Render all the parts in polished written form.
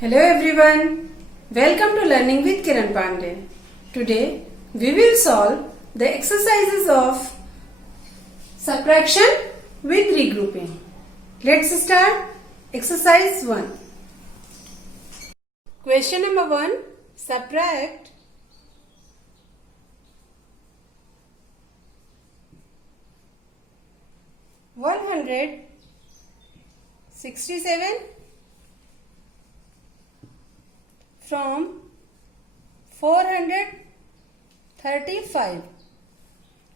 Hello everyone, welcome to Learning with Kiran Pandey. Today we will solve the exercises of subtraction with regrouping. Let's start exercise 1. Question number 1. Subtract 167 from 435.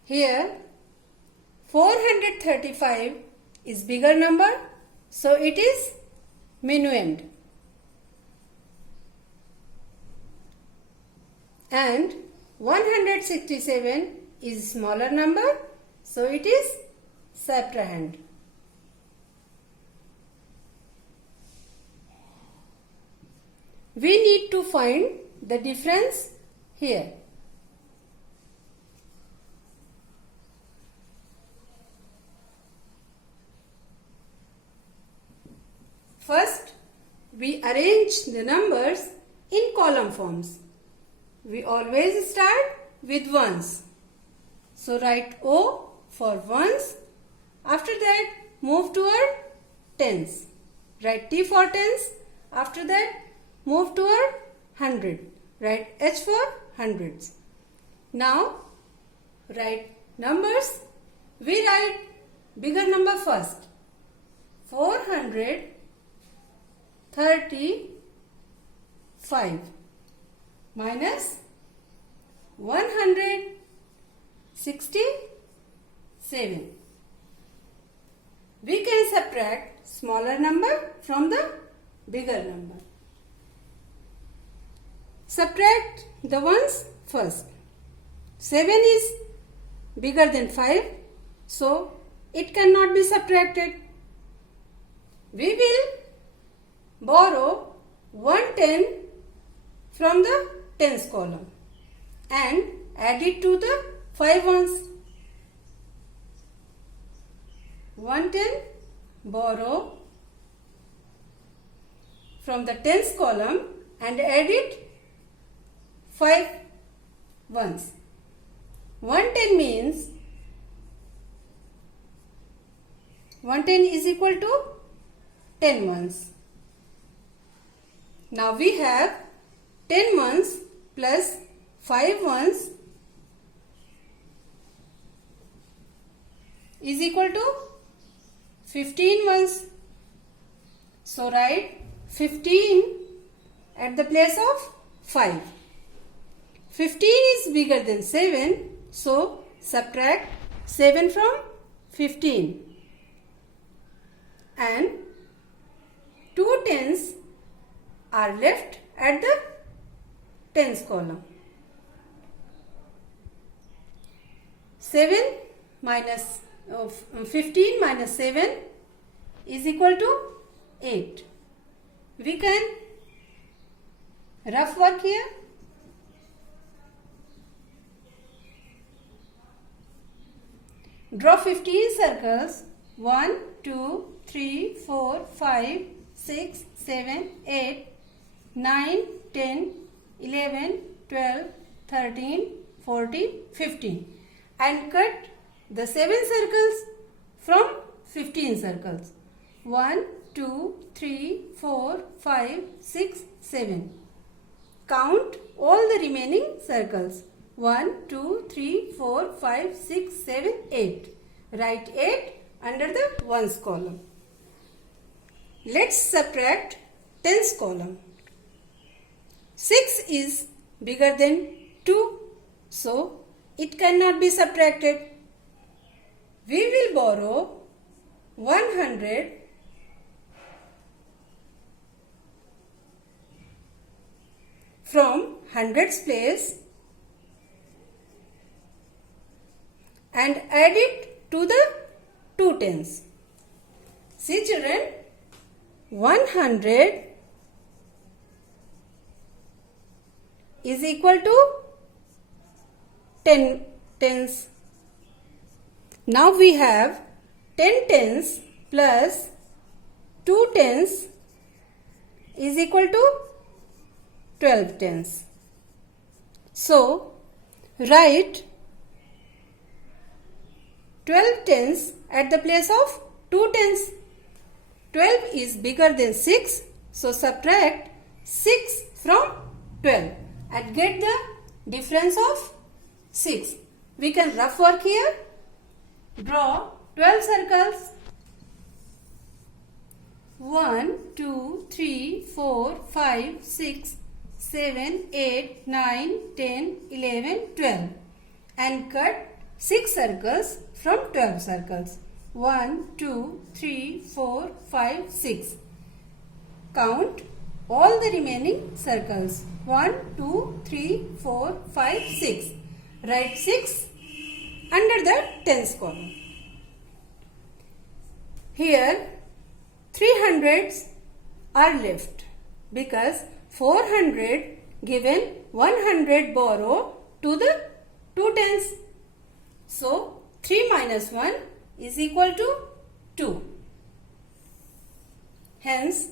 Here 435 is bigger number, so it is minuend, and 167 is smaller number, so it is subtrahend. We need to find the difference here. First, we arrange the numbers in column forms. We always start with ones. So write O for ones. After that, move toward tens. Write T for tens. After that, move toward 100. Write H for hundreds. Now, write numbers. We write bigger number first. 435 minus 167. We can subtract smaller number from the bigger number. Subtract the ones first. 7 is bigger than 5, so it cannot be subtracted. We will borrow 110 from the tens column and add it to the 5 ones. 110 borrow from the tens column and add it 5 ones. 110 means 110 is equal to 10 ones. Now we have 10 ones plus 5 ones is equal to 15 ones. So write 15 at the place of 5. 15 is bigger than 7, so subtract 7 from 15. And 2 tens are left at the tens column. 15 minus 7 is equal to 8. We can rough work here. Draw 15 circles. 1, 2, 3, 4, 5, 6, 7, 8, 9, 10, 11, 12, 13, 14, 15. And cut the 7 circles from 15 circles. 1, 2, 3, 4, 5, 6, 7. Count all the remaining circles. 1, 2, 3, 4, 5, 6, 7, 8. Write 8 under the ones column. Let's subtract tens column. 6 is bigger than 2, so it cannot be subtracted. We will borrow 100 from hundreds place and add it to the 2 tens. See children, 100 is equal to 10 tens. Now we have 10 tens plus 2 tens is equal to 12 tens. So, write 12 tens at the place of 2 tens. 12 is bigger than 6. So, subtract 6 from 12 and get the difference of 6. We can rough work here. Draw 12 circles. 1, 2, 3, 4, 5, 6, 7, 8, 9, 10, 11, 12 and cut 6 circles from 12 circles. 1, 2, 3, 4, 5, 6. Count all the remaining circles. 1, 2, 3, 4, 5, 6. Write 6 under the tens column. Here 300s are left because 400 given 100 borrow to the 2 tens. So 3 minus 1 is equal to 2. Hence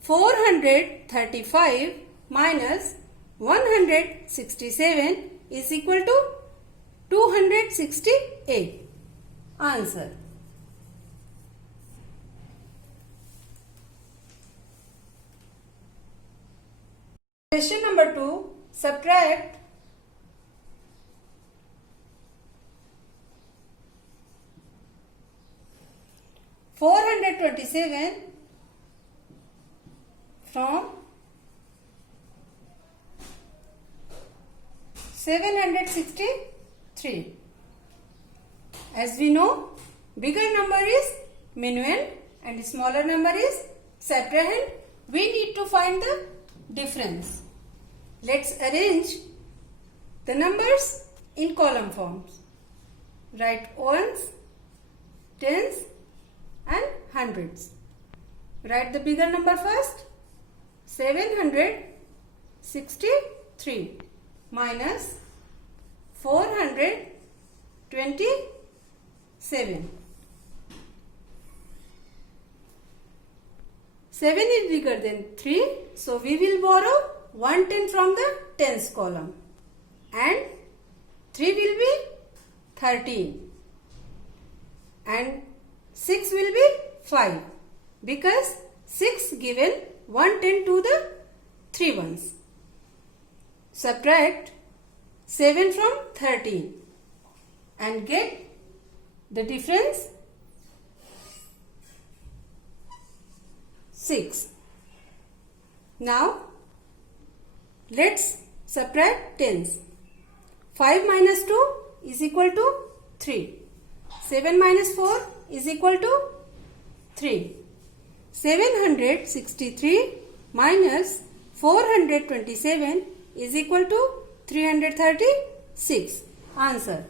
435 minus 167 is equal to 268. Answer. Question number 2. Subtract 427 from 763. As we know, bigger number is minuend and smaller number is septuagint. We need to find the difference. Let's arrange the numbers in column forms. Write ones, tens and hundreds. Write the bigger number first. 763 minus 427. 7 is bigger than 3, so we will borrow 110 from the tens column and 3 will be 13 and 6 will be 5 because 6 given 110 to the 3 ones. Subtract 7 from 13 and get the difference 6. Now let's subtract tens. 5 minus 2 is equal to 3. 7 minus 4 is equal to 3. 763 minus 427 is equal to 336. Answer.